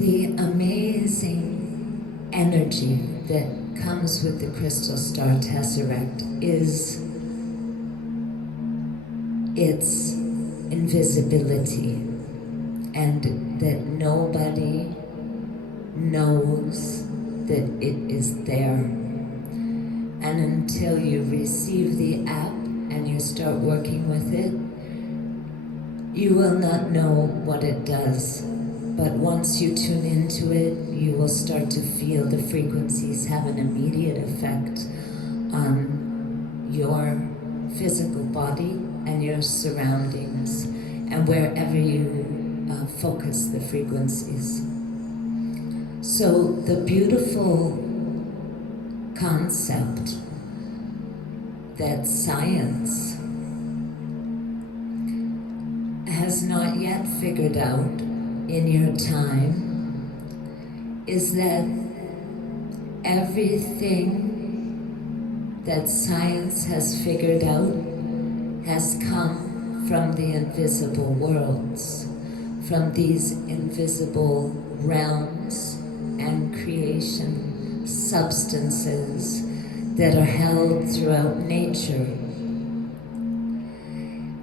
The amazing energy that comes with the crystal star Tesseract is its invisibility, and that nobody knows that it is there. And until you receive the app and you start working with it, you will not know what it does. But once you tune into it, you will start to feel the frequencies have an immediate effect on your physical body and your surroundings and wherever you focus the frequencies. So the beautiful concept that science has not yet figured out in your time is that everything that science has figured out has come from the invisible worlds, from these invisible realms and creation substances that are held throughout nature.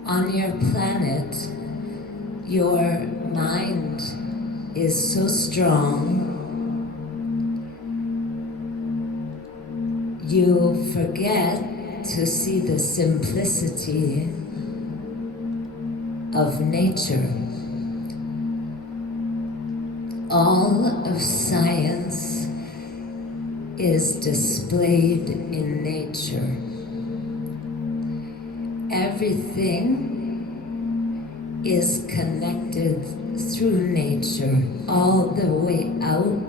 On your planet, your mind is so strong, you forget to see the simplicity of nature. All of science is displayed in nature. Everything is connected through nature, all the way out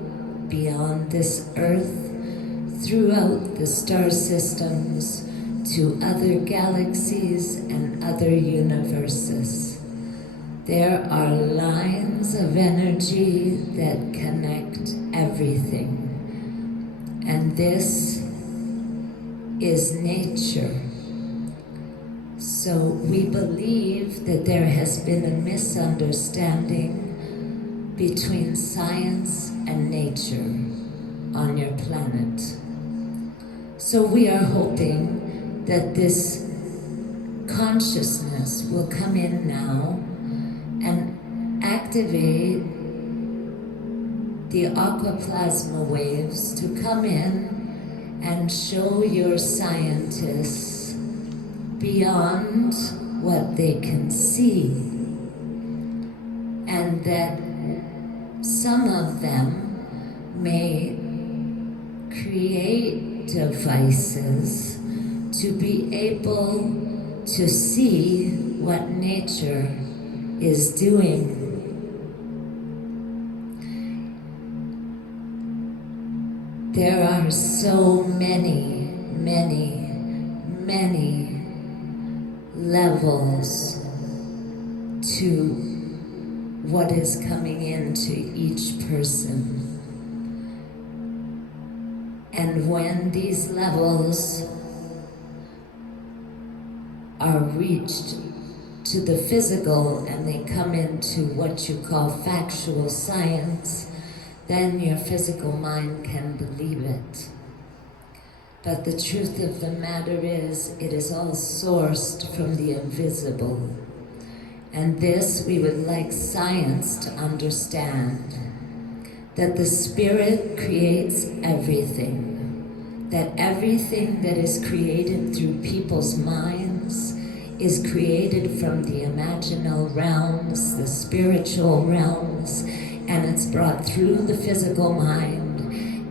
beyond this earth, throughout the star systems, to other galaxies and other universes. There are lines of energy that connect everything. And this is nature. So we believe that there has been a misunderstanding between science and nature on your planet. So we are hoping that this consciousness will come in now and activate the aquaplasma waves to come in and show your scientists beyond what they can see, and that some of them may create devices to be able to see what nature is doing. There are so many levels to what is coming into each person. And when these levels are reached to the physical and they come into what you call factual science, then your physical mind can believe it. But the truth of the matter is, it is all sourced from the invisible. And this we would like science to understand, that the Spirit creates everything, that everything that is created through people's minds is created from the imaginal realms, the spiritual realms, and it's brought through the physical mind,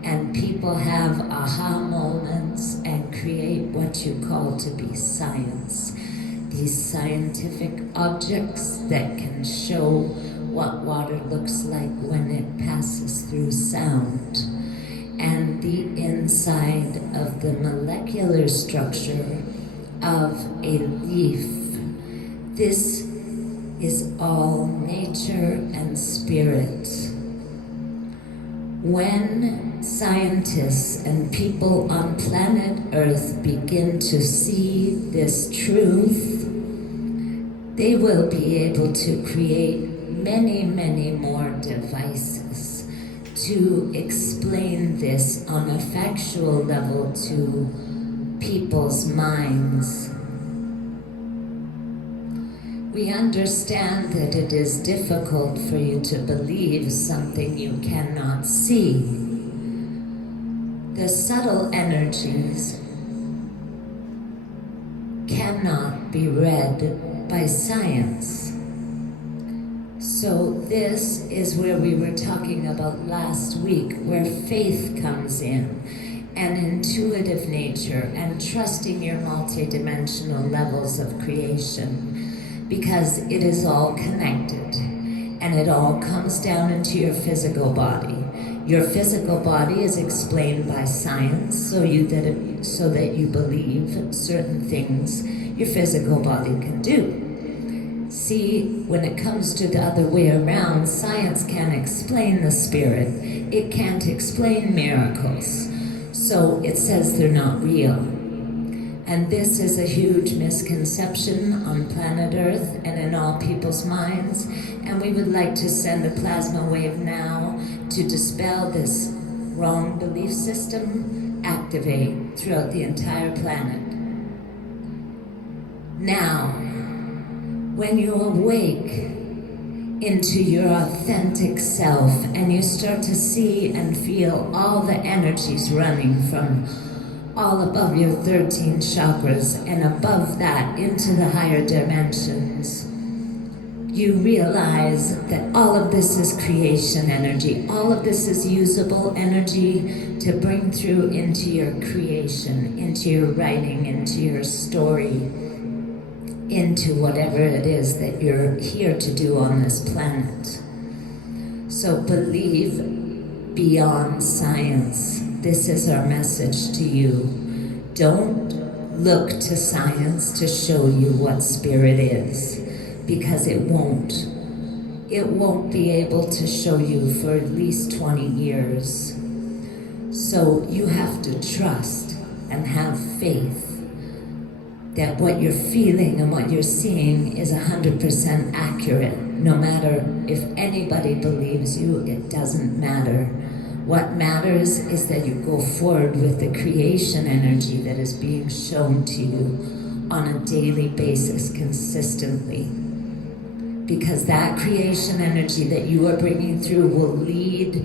and people have aha moments and create what you call to be science. These scientific objects that can show what water looks like when it passes through sound, and the inside of the molecular structure of a leaf. This is all nature and spirit. When scientists and people on planet Earth begin to see this truth, they will be able to create many more devices to explain this on a factual level to people's minds. We understand that it is difficult for you to believe something you cannot see. The subtle energies cannot be read by science. So this is where we were talking about last week, where faith comes in, and intuitive nature, and trusting your multidimensional levels of creation, because it is all connected, and it all comes down into your physical body. Your physical body is explained by science, so that you believe certain things your physical body can do. See, when it comes to the other way around, science can't explain the spirit. It can't explain miracles. So it says they're not real. And this is a huge misconception on planet Earth and in all people's minds. And we would like to send a plasma wave now to dispel this wrong belief system, activate throughout the entire planet. Now, when you awake into your authentic self and you start to see and feel all the energies running from all above your 13 chakras and above that into the higher dimensions, you realize that all of this is creation energy. All of this is usable energy to bring through into your creation, into your writing, into your story, into whatever it is that you're here to do on this planet. So believe beyond science. This is our message to you. Don't look to science to show you what spirit is, because it won't. It won't be able to show you for at least 20 years. So you have to trust and have faith that what you're feeling and what you're seeing is 100% accurate. No matter if anybody believes you, it doesn't matter. What matters is that you go forward with the creation energy that is being shown to you on a daily basis consistently. Because that creation energy that you are bringing through will lead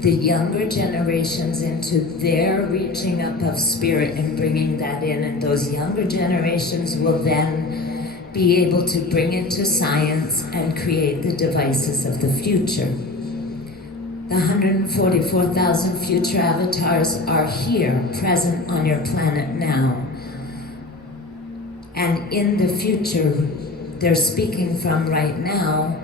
the younger generations into their reaching up of spirit and bringing that in, and those younger generations will then be able to bring it to science and create the devices of the future. The 144,000 future avatars are here, present on your planet now. And in the future, they're speaking from right now,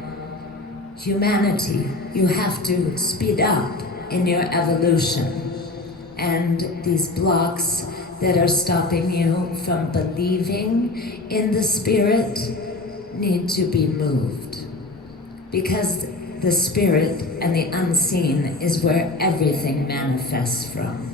humanity, you have to speed up in your evolution. And these blocks that are stopping you from believing in the spirit need to be moved. Because the spirit and the unseen is where everything manifests from.